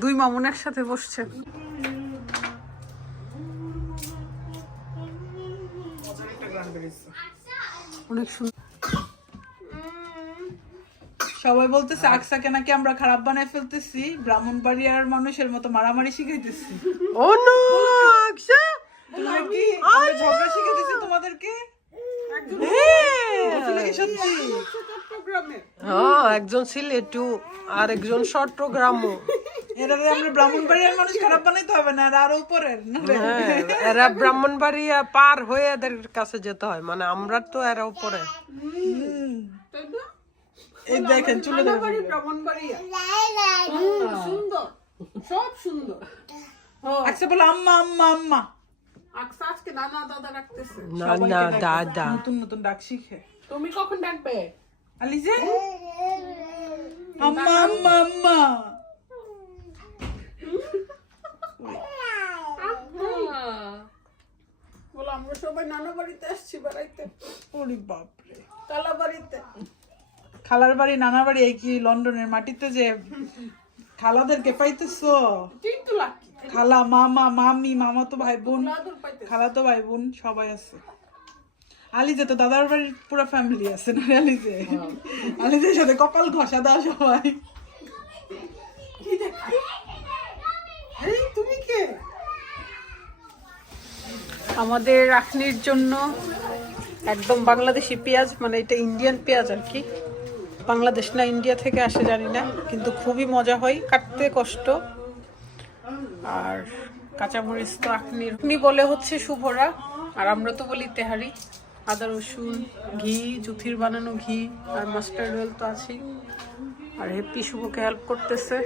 দুই মামুন একসাথে বসছে। অনেক সুন্দর। সবাই বলতেছে আকসাকে নাকি আমরা খারাপ বানায় ফেলতেছি ব্রাহ্মণবাড়িয়ার মানুষের মতো মারামারি শিখাইতেছি। ও নো আকশা তোমরা আমরা ঝগড়া শিখাইতেছি তোমাদেরকে? বলছো নাকি ও একজন সিলেটু আর একজন চট্টগ্রামও। এরা আমরা ব্রাহ্মণবাড়িয়ার মানুষ খারাপ বানাইতে হবে না আর আরও উপরের হ্যাঁ, এরা ব্রাহ্মণবাড়িয়া পার হয়ে এদের কাছে যেতে হয় মানে আমরা তো এরা উপরে। এই দেখেন চলে সুন্দর সব সুন্দর। আচ্ছা বলো আম্মা আম্মা আম্মা। আজকে দাদা দাদা রাখতেছে না না দাদা। নতুন নতুন ডাক শিখে। তুমি কখন ডাকবে? আলিজে? আম্মা আম্মা আম্মা বলো আমরা সবাই নানা বাড়িতে আসছি বেড়াইতে। ওরে বাপরে। কালা বাড়িতে। খালার বাড়ি নানা বাড়ি এই কি লন্ডনের মাটিতে যে খালাদেরকে পাইতেছো? খালা মামা মামি মামা তো ভাই বোন। খালা তো ভাই বোন সবাই আছে। আলিজে তো দাদার বাড়ির পুরো ফ্যামিলি আছে না আলিজে? আলিজের সাথে কপাল ঘষা দাও সবাই। তুমি কে? আমাদের রাখনির জন্য একদম বাংলাদেশি পেঁয়াজ মানে এটা ইন্ডিয়ান পেঁয়াজ আর কি। বাংলাদেশ না ইন্ডিয়া থেকে আসে, জানি না। কিন্তু খুবই মজা হয়, কাটতে কষ্ট। আর কাঁচামরিচ তো আখনির আখনি বলে হচ্ছে শুভরা, আর আমরা তো বলি তেহারি। আদা, রসুন, ঘি, জুথির বানানো ঘি, আর মাস্টার্ড অয়েল তো আছেই। আর হেপি শুভকে হেল্প করতেছে।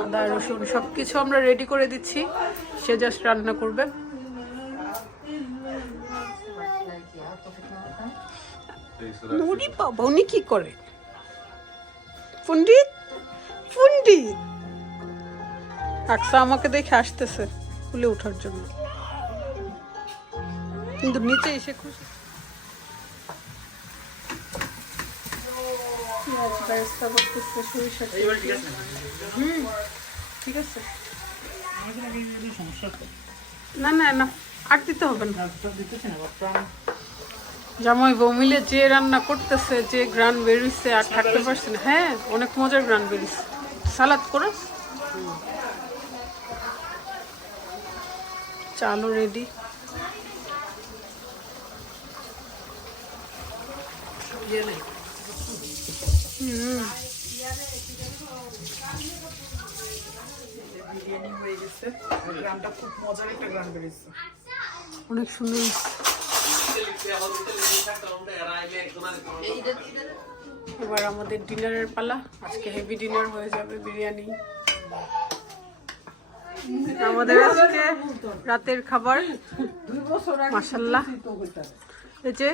আদা, রসুন সব কিছু আমরা রেডি করে দিচ্ছি। সে জাস্ট রান্না করবে। নুরি বাবা উনি কি করে? পণ্ডিত পণ্ডিত আকসা আমাকে দেখে আসতেছে খুলে ওঠার জন্য। কিন্তু নিচে এসে খুশি। ঠিক আছে? না না না আর দিতে হবে না। জামাই বউ মিলে যে রান্না করতেছে যে গ্রান বেরিয়েছে আর থাকতে পারছে না। হ্যাঁ অনেক মজার গ্রান বেরিয়েছে। সালাদ করো। চালও রেডি অনেক সুন্দর। এবার আমাদের ডিনারের পালা। আজকে হেভি ডিনার হয়ে যাবে, বিরিয়ানি। আমাদের আজকে রাতের খাবার। মাসাল্লাহ এই যে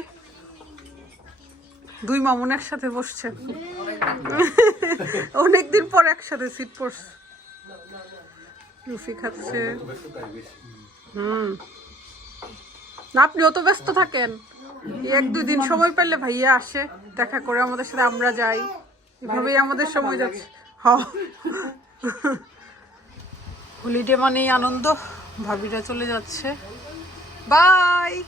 দুই মামুন একসাথে বসছে। অনেকদিন পর একসাথে সিট পড়ছে রুফি খাচ্ছে হুম। আপনি অত ব্যস্ত থাকেন। এক দুই দিন সময় পেলে ভাইয়া আসে, দেখা করে আমাদের সাথে আমরা যাই। এভাবেই আমাদের সময় যাচ্ছে। হলিডে মানেই আনন্দ, ভাবিরা চলে যাচ্ছে। বাই